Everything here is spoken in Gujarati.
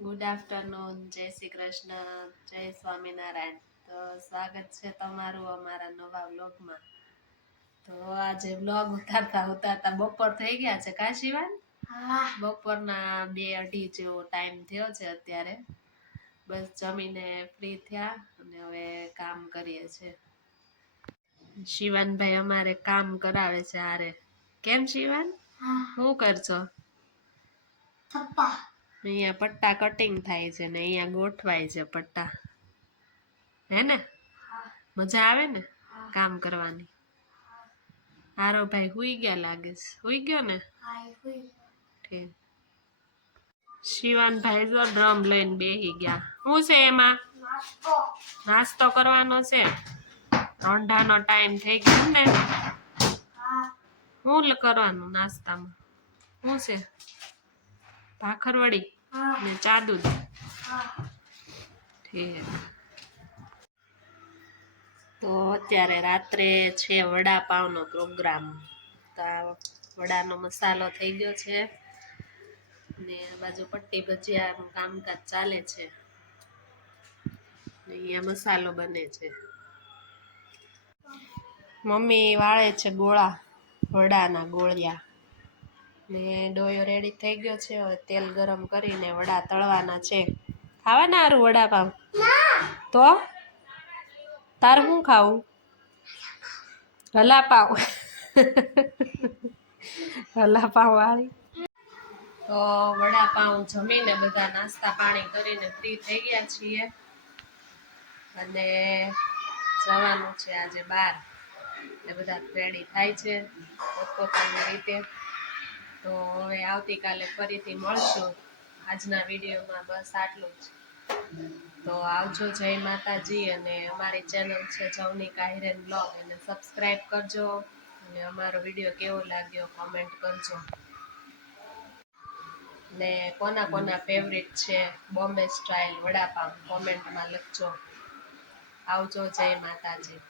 ગુડ આફ્ટરનૂન, જય શ્રી કૃષ્ણ, જય સ્વામિનારાયણ. તો સ્વાગત છે તમારું અમારા નવા વ્લોગમાં. તો આજે વ્લોગ ઉતારતા બપોર થઈ ગયા છે કા શિવાન? બપોરના 2-2:30 જેવો ટાઈમ થયો છે અત્યારે. બસ જમીને ફ્રી થયા અને હવે કામ કરીએ છીએ. શિવાનભાઈ અમારે કામ કરાવે છે આરે. કેમ શિવાન? શું કરશો? અહીંયા પટ્ટા કટિંગ થાય છે ને અહીંયા ગોઠવાય છે પટ્ટા. હે ને? મજા આવે ને કામ કરવાની? હારો ભાઈ હુઈ ગયા લાગે છે. હુઈ ગયો ને? ઠીક. શિવાનભાઈ જો ડ્રમ લઈને બેસી ગયા. શું છે એમાં? નાસ્તો કરવાનો છે. રોંઢાનો ટાઈમ થઈ ગયો ને? શું કરવાનું નાસ્તામાં? શું છે? ભાખરવડી ને ચા દૂધ. ઠીક. તો અત્યારે રાત્રે છે વડાપાવનો પ્રોગ્રામ. તો વડાનો મસાલો થઈ ગયો છે ને બાજુ પટ્ટી ભજીયાનું કામકાજ ચાલે છે ને અહીંયા મસાલો બને છે. મમ્મી વાળે છે ગોળા, વડાના ગોળિયા ને ડોયો રેડી થઈ ગયો છે. હવે તેલ ગરમ કરીને વડા તળવાના છે. ખાવાના હારું વડાપાવ? તો તાર શું ખાવું? હલાપાવ. હલાપાવ વાળી. તો વડાપાવ જમીને બધા નાસ્તા પાણી કરીને ફ્રી થઈ ગયા છીએ અને જવાનું છે આજે બહાર. એટલે બધા રેડી થાય છે પોતપોતાની રીતે. તો હવે આવતીકાલે ફરીથી મળશું. આજના વિડીયોમાં બસ આટલું જ. તો આવજો, જય માતાજી. અને અમારી ચેનલ છે જવનિકા હિરેન બ્લોગ, એને સબસ્ક્રાઈબ કરજો અને અમારો વિડીયો કેવો લાગ્યો કોમેન્ટ કરજો. ને કોના ફેવરિટ છે બોમ્બે સ્ટાઇલ વડાપાવ કોમેન્ટમાં લખજો. આવજો, જય માતાજી.